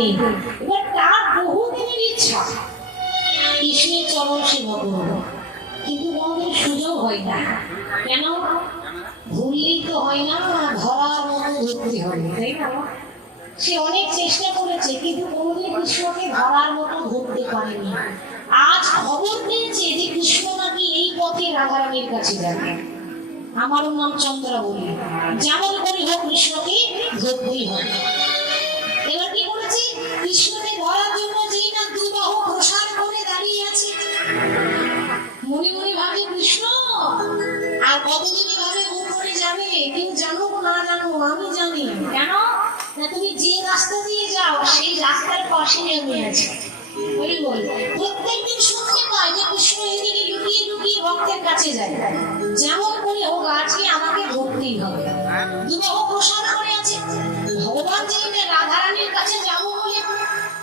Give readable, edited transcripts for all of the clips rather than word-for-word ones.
রাধারানী। এবার তার বহুদিনের ইচ্ছা কৃষ্ণের চরণ সেবা করবো, কিন্তু কোনোদিন সুযোগ হয় না। কেন? ভুললেই তো হয় না, ধরার মতো ধরতে হবে, তাই না? সে অনেক চেষ্টা করেছে, কিন্তু কোনোদিন কৃষ্ণকে ধরার মতো ধরতে পারেনি। আজ খবর পেয়েছে যে কৃষ্ণ নাকি এই পথে রাধারানীর কাছে যাবে। আমারও নাম চন্দ্রাবলী, যেমন করে হোক কৃষ্ণকে ধরতেই হবে। এবার কি করেছে? কৃষ্ণকে ধরার জন্য যেই না দুই বাহু প্রসার করে দাঁড়িয়ে আছে, মনে মনে ভাবে কৃষ্ণ আর কতদিন ভাবে উপরে যাবে, কেউ জানুক না জানুক আমি জানি। কেন না, তুমি যে রাস্তা দিয়ে যাও সেই রাস্তার পাশে আমি আছি। ওই বল প্রত্যেকদিন শুনতে পায় যে কৃষ্ণ এদিকে লুকিয়ে লুকিয়ে ভক্তের কাছে যায়। যেমন করে হোক আজকে আমাকে ধরতেই হবে। দুবাহ প্রসাদ করে আছে, ভগবান যেদিকে রাধারানীর কাছে যাবো বলে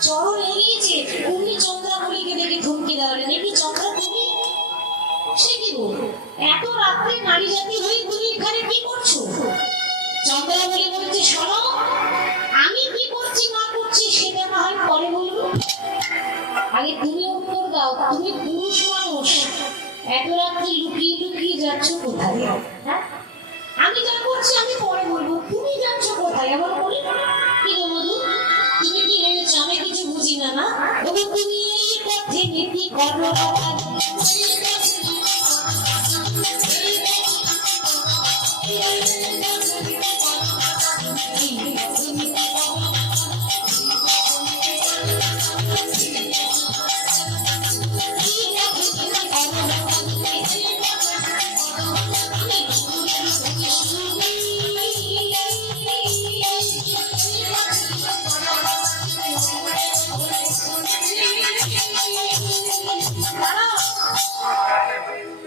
চরণ এগিয়েছে, অমনি চন্দ্রাবলীকে দেখে থমকে দাঁড়ালেন। এটি চন্দ্রাবলী, সে কি গো, এত রাত্রে নারী জাতি হয়ে তুমি এখানে কি করছো? চন্দ্রাবলী বলছে, শোনো, আমি কি করছি না করছি সেটা না হয় পরে বলবো, আগে তুমি উত্তর দাও। তুমি পুরুষ মানুষ, এত রাত্রে লুকিয়ে লুকিয়ে যাচ্ছ কোথায়? হ্যাঁ, আমি যা করছি আমি পরে বলবো, তুমি যাচ্ছ কোথায়? এমন বলি কি গো মধু, তুমি কি ভেবেছো আমি কিছু বুঝি না? না, তুমি এই পথে নীতি করো।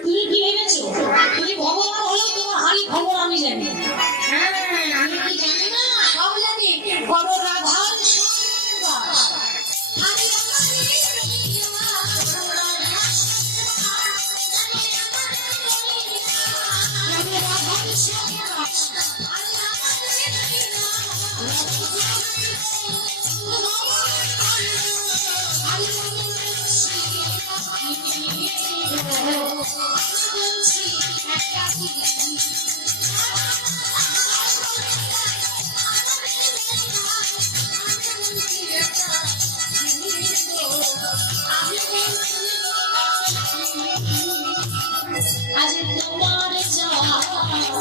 তুমি কি ভেবেছো তুমি ভগবান হলেও তোমার হারি খবর আমি জানি? হ্যাঁ, আমি কি জানি না? সব জানি। বড় রাধার সন্ন্যাস, আজ তোমার যাওয়া হবে না,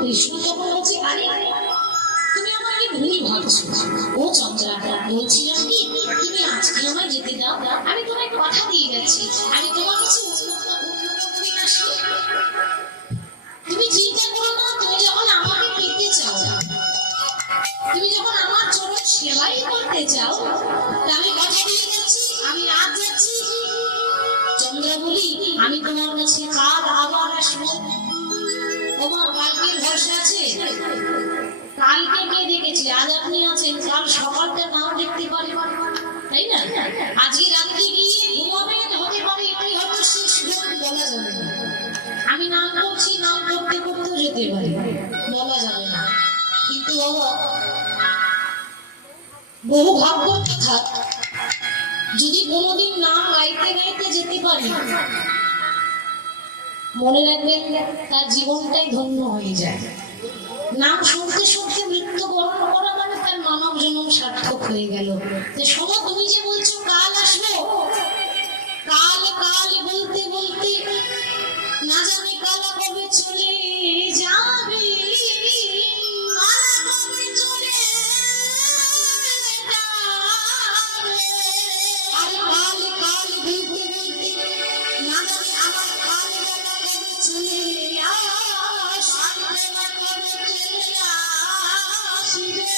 কৃষ্ণ তখন বলছে, আরে তুমি আমাকে ভুল ভাবছো। ও চন্দ্রা, বলছিলাম কি তুমি আজকে আমায় যেতে দাও, আমি তোমায় কথা দিয়ে যাচ্ছি, আমি তোমার কাছে তুমি চিন্তা করো না। তুমি যখন আমাকে পেতে চাও, তুমি যখন আমার চরণ সেবাই করতে চাও, আমি কথা দিয়ে যাচ্ছি, আমি আজ যাচ্ছি। চন্দ্রা বলি, আমি তোমার কাছে কাল আবার আসবো। তোমার কালকের ভরসা আছে? কালকে কে দেখেছে? আজ আপনি আছেন, কাল সকালটা নাও দেখতে পারে, তাই না? আজকে রাত্রে গিয়ে ঘুমাবেন, হতে পারে এটাই হয়তো শেষ ভোর, বলা যাবে না। আমি নাম করছি, নাম করতে করতেও যেতে পারি, বলা যাবে না। কিন্তু বহু ভাগ্যের কথা, যদি কোনোদিন নাম গাইতে গাইতে যেতে পারি, মনে রাখবেন তার জীবনটাই ধন্য হয়ে যায়। নাম শুনতে শুনতে মৃত্যুবরণ করা মানে তার মানব জন্ম সার্থক হয়ে গেল। যে শোনো, তুমি যে বলছো কাল আসবো, কাল কাল বলতে বলতে না জানি কালা কবে চলে যাবে, আর কাল কাল বলতে বলতে না জানি আমার কাল কবে চলে আসবে।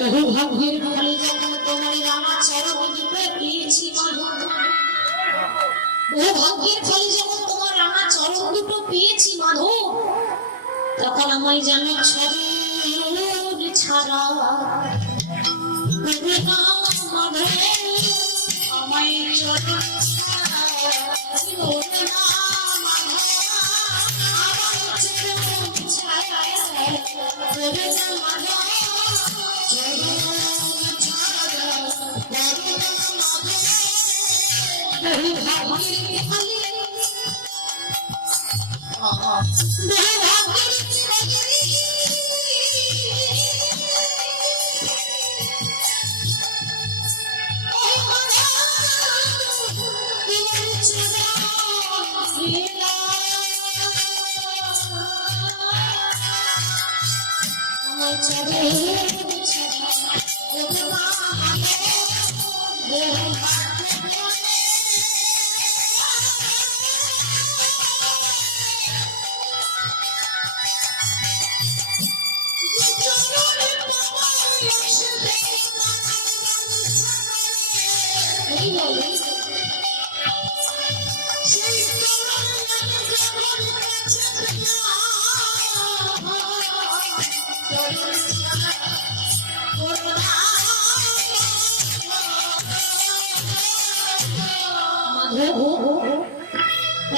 বহু ভাগ্যের ফলে যখন তোমার রামা চরণ দুটো পেয়েছি মাধব, বহু ভাগ্যের ফলে যখন তোমার রামা চরণ দুটো পেয়েছি মাধব, তখন আমায় জানো চরণ ছাড়া মাধব, আমায় চরণ ছাড়া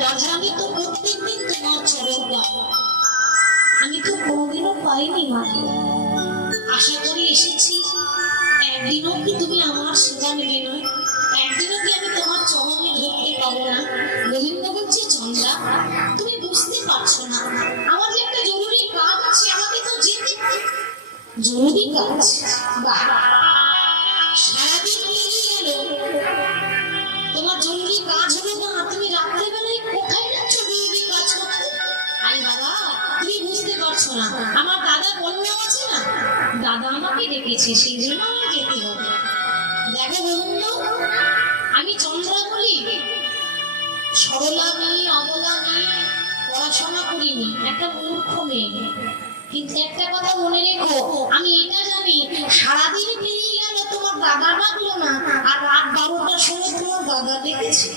রাধারানী তো প্রত্যেকদিন তোমার চরণ গাও, আমি তো কোনোদিনও পাইনি মা। আশা করি এসেছি, একদিনও কি তুমি আমার সেবা নেবে না? একদিনও কি আমি তোমার চরণে ধরতে পাবো না? গোবিন্দ বলছে চন্দ্রা, তুমি বুঝতে পারছো না, আমার যে একটা জরুরি কাজ আছে, আমাকে তো যেতে। জরুরি কাজ? বাহ, সারাদিন পেরিয়ে গেল, তোমার জরুরি কাজ হলো না, তুমি রাত্রেবেলায় কোথায় যাচ্ছ জরুরি কাজ করতে? আরে বাবা, তুমি বুঝতে পারছো না, আমার দাদা বলরাম আছে না, দাদা আমাকে ডেকেছে, সেই জন্য আমার যেতে হবে। দেখো বন্ধু, আমি চন্দ্রা বলি, সরলা মেয়ে, অবলা মেয়ে, পড়াশোনা করিনি, একটা মূর্খ মেয়ে। কিন্তু একটা কথা মনে রেখো, আমি এটা জানি, সারাদিন পেরিয়ে গেল তোমার দাদা ডাকলো না, আর রাত 12টার সময় তোমার দাদা ডেকেছে।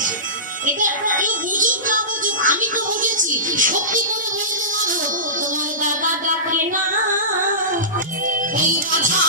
এটা কেউ বুঝুক না বুঝুক, আমি তো বুঝেছি। সত্যি করে বলতে পারো, তোমার দাদা ডাকে না, এই রাধা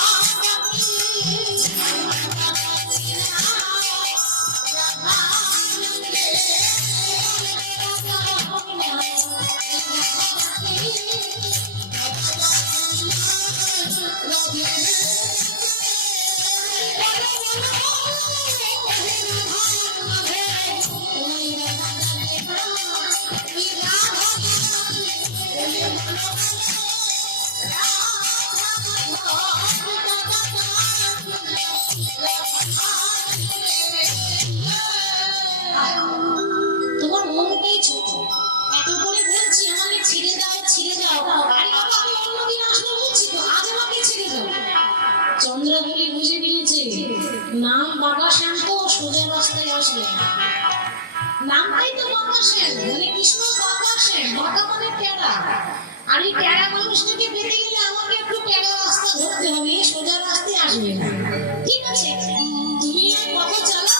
তোমার মনটাই ছোট, এত করে বলছি আমাকে ছেড়ে দাও, ছেড়ে দাও। আরে বাবা, আমি অন্যদিন আসবো বলছি তো, আজ আমাকে ছেড়ে দাও। চন্দ্রা বলি বুঝে ফেলেছে, নাম বাবা শান্ত, সোজা রাস্তায় আসবে। নামটাই তো বাবা সেন, মানে কৃষ্ণ বাবা সেন, বাবা মানে টেরা। আর এই টেরা মানুষটাকে পেতে গেলে আমাকে একটু টেরা রাস্তা ধরতে হবে, সোজা রাস্তায় আসবে না। ঠিক আছে, তুমি আর কত চালা,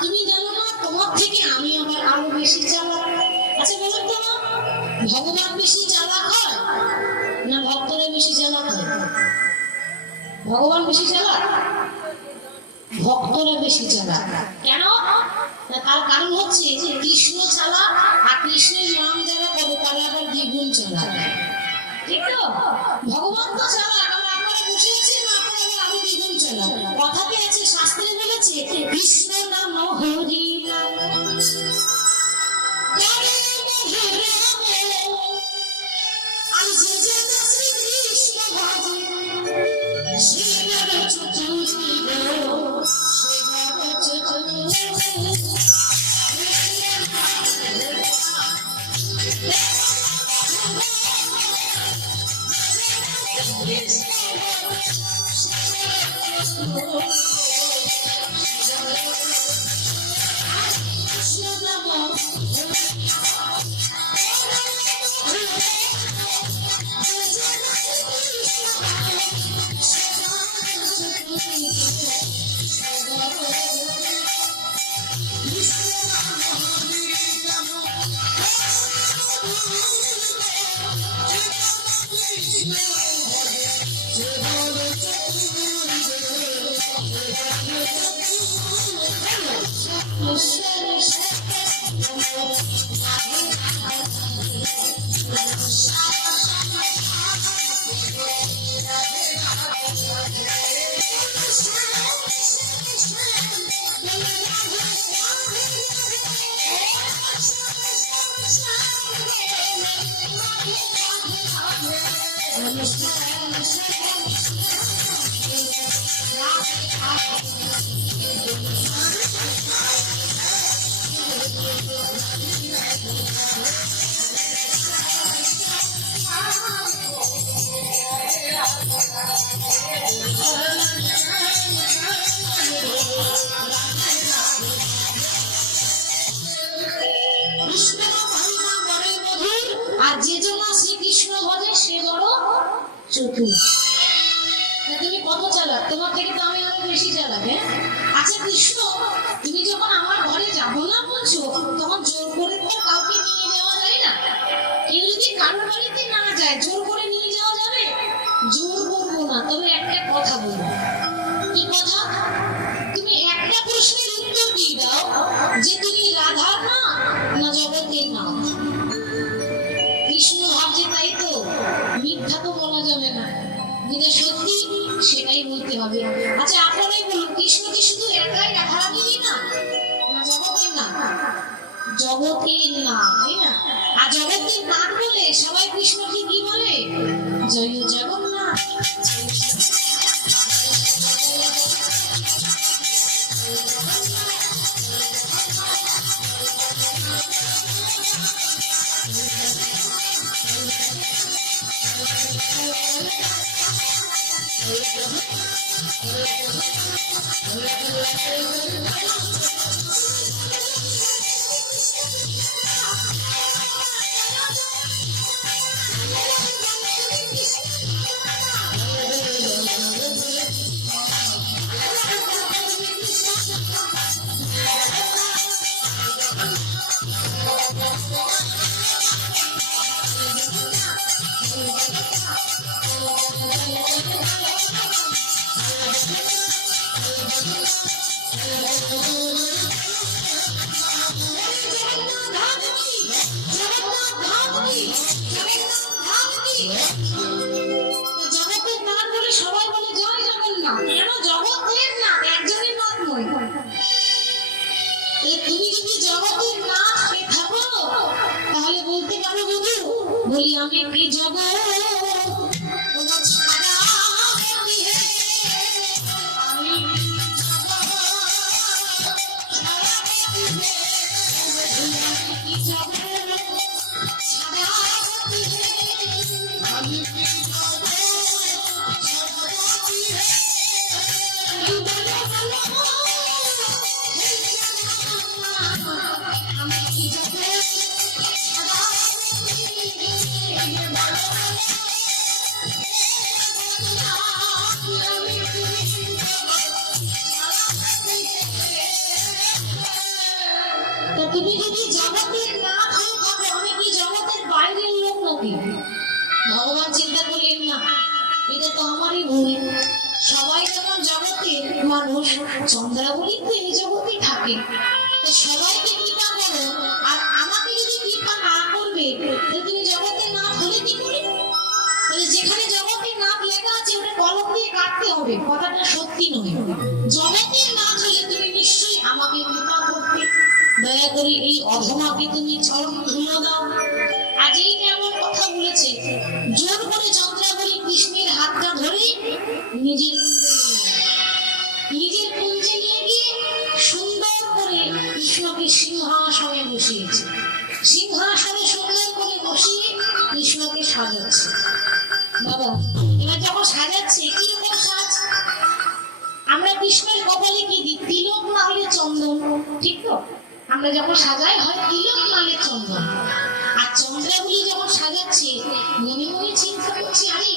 তুমি জানো না তোমার থেকে আমি আবার আরো বেশি চালাক। আচ্ছা বলো তো, ভগবান বেশি চালাক হয় না ভক্তরা বেশি চালাক হয়? ভগবান বেশি চালাক, ভক্তরা বেশি চালাক। কেন? তার কারণ হচ্ছে যে কৃষ্ণ চালাক, আর কৃষ্ণের নাম যারা করে তারা আবার দ্বিগুণ চালাক। ঠিক তো? ভগবান তো চালাক, আর আপনারা বসে আছেন না, আপনারা আরো দ্বিগুণ চালাক। কথাতে আছে, শাস্ত্রে বলেছে কৃষ্ণ নাম হরি নাম, আর যে যেন শ্রীকৃষ্ণ ভজে, শ্রীরাম চতুর্থী গো, শ্রীরাম চতুর্থী। আর যে জন্য শ্রীকৃষ্ণ ভজে সে বড় চতুর। তুমি কত চালাক, তোমার থেকে তো আমি অনেক বেশি চালাক। হ্যাঁ, আচ্ছা কৃষ্ণ, তুমি যখন আমার ঘরে যাবো না বলছো, তখন জোর করে তো কাউকে নিয়ে যাওয়া যায় না। কেউ যদি কারোর বাড়িতে না যায়, জোর করে নিয়ে যাওয়া যাবে? জোর করবো না, তবে একটা কথা বলবো। কি কথা? তুমি একটা প্রশ্নের উত্তর দিয়ে দাও যে তুমি রাধার না না জগতের না। কৃষ্ণ ভাবছে তাই তো, মিথ্যা তো বলা যাবে না, যেটা সত্যি সেটাই বলতে হবে। আচ্ছা আপনারাই বলুন, কৃষ্ণ কি শুধু একাই রাধারানী না না জগতের না? জগতের না, তাই না? আর জগতের নাথ বলে সবাই কৃষ্ণকে কি বলে? জয় জগন্নাথ। জগতের নাথ বলে সবাই বলে জয় জগন্নাথ। কেন জগতের নাথ, একজনের নাথ নয়। তুমি যদি জগতের নাথ হয়ে থাকো তাহলে বলতে পারো বধু, বলি আমি কি জগৎ ছাড়া আমি কি জগৎ ছাড়া তুমি যদি জগতের না হয়ে থাকো, আমি কি জগতের বাইরের লোক নাকি? ভগবান চিন্তা করলেন না, এটা তো আমারই ভুল। সবাই যেমন জগতের মানুষ, চন্দ্রাবলী তো এই জগতে থাকে, সবাইকে কৃপা করো, আর আমাকে যদি কৃপা না করবে তাহলে তুমি জগতের নাথ হলে কি করে? তাহলে যেখানে জগতের নাথ লেখা আছে ওটা কলম দিয়ে কাটতে হবে, কথাটা সত্যি নয়। জগতের নাথ হলে তুমি নিশ্চয়ই আমাকে কৃপা করতে। দয়া করে এই অধমাকে তুমি চরণ ধুলো দাও। আজ এই এমন কথা বলেছে, জোর করে চন্দ্রাবলী কৃষ্ণের হাতটা ধরে নিজের কুঞ্জে নিয়ে গিয়ে সুন্দর করে কৃষ্ণকে সিংহাসনে বসিয়েছে। সিংহাসনে সুন্দর করে বসিয়ে কৃষ্ণকে সাজাচ্ছে। বাবা এবার যখন সাজাচ্ছে, কিরকম সাজ? আমরা কৃষ্ণের কপালে কি দিই? তিলক না হলে চন্দন, ঠিক তো? আমরা যখন সাজাই হয় তিলক নালে চন্দন। আর চন্দ্রাবলী যখন সাজাচ্ছে মনে মনে চিন্তা করছে, আরে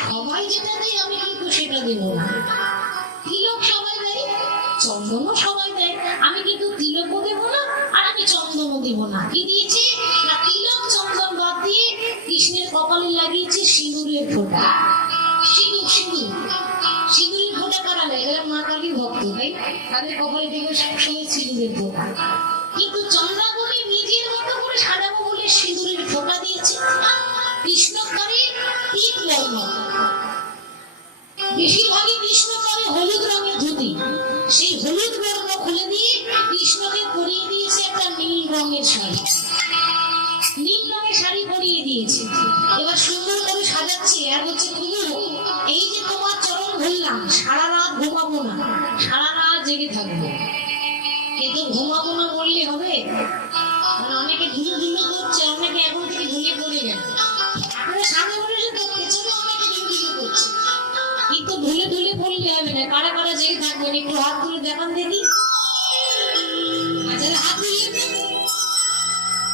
সবাই যেটা দেয় আমি কিন্তু সেটা দেব না। তিলক সবাই দেয়, চন্দনও সবাই দেয়, আমি কিন্তু তিলকও দেব না আর আমি চন্দনও দেব না। কি দিয়েছে না, তিলক চন্দন বাদ দিয়ে কৃষ্ণের কপালে লাগিয়েছে সিঁদুরের ফোঁটা। সিঁদুর সিঁদুর সিঁদুরের ফোঁটা কারা করে যারা মা কালীর ভক্ত, তাই তাদের কপালে দেখবে সবসময় সিঁদুরের ফোঁটা। কিন্তু চন্দ্রাবলী নিজের মতো করে সাজাবো বলে সিঁদুরের ফোঁটা দিয়েছে। কৃষ্ণ করে তিন বর্ণ, বেশিরভাগই কৃষ্ণ করে হলুদ রঙের ধুতি। সেই হলুদ বর্ণ খুলে দিয়ে কৃষ্ণকে পরিয়ে দিয়েছে একটা নীল রঙের শাড়ি। নীল রঙের শাড়ি পরিয়ে দিয়েছে, এবার সুন্দর করে সাজাচ্ছে আর হচ্ছে প্রভু এই যে তোমার চরণ ধরলাম, সারা রাত ঘুমাবো না, সারা রাত জেগে থাকবো। কিন্তু ঘুমাবো না বললে হবে? মানে অনেকে ধুলো ধুলো করছে, অনেকে এখন থেকে ধুলে পড়ে গেল। আপনারা সামনে বলেছে তো পেছনে অনেকে ধুলো ধুলো করছে, কিন্তু ধুলে ধুলে পড়লে হবে না। কারা কারা জেগে থাকবেন একটু হাত তুলে দেখান দেখি। আর যারা হাত তুললেন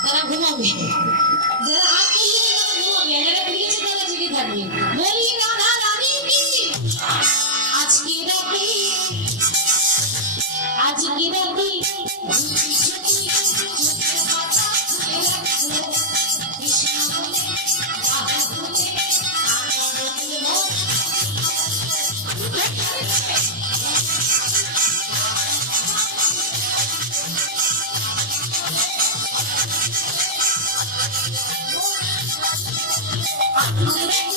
তারা ঘুমাবে, যারা হাত তুললেন তারা ঘুমাবে, আর যারা তুলেছে তারা জেগে থাকবে। বলি রাধা রানী কি আজকে রাতে, আজকে রাতে I'm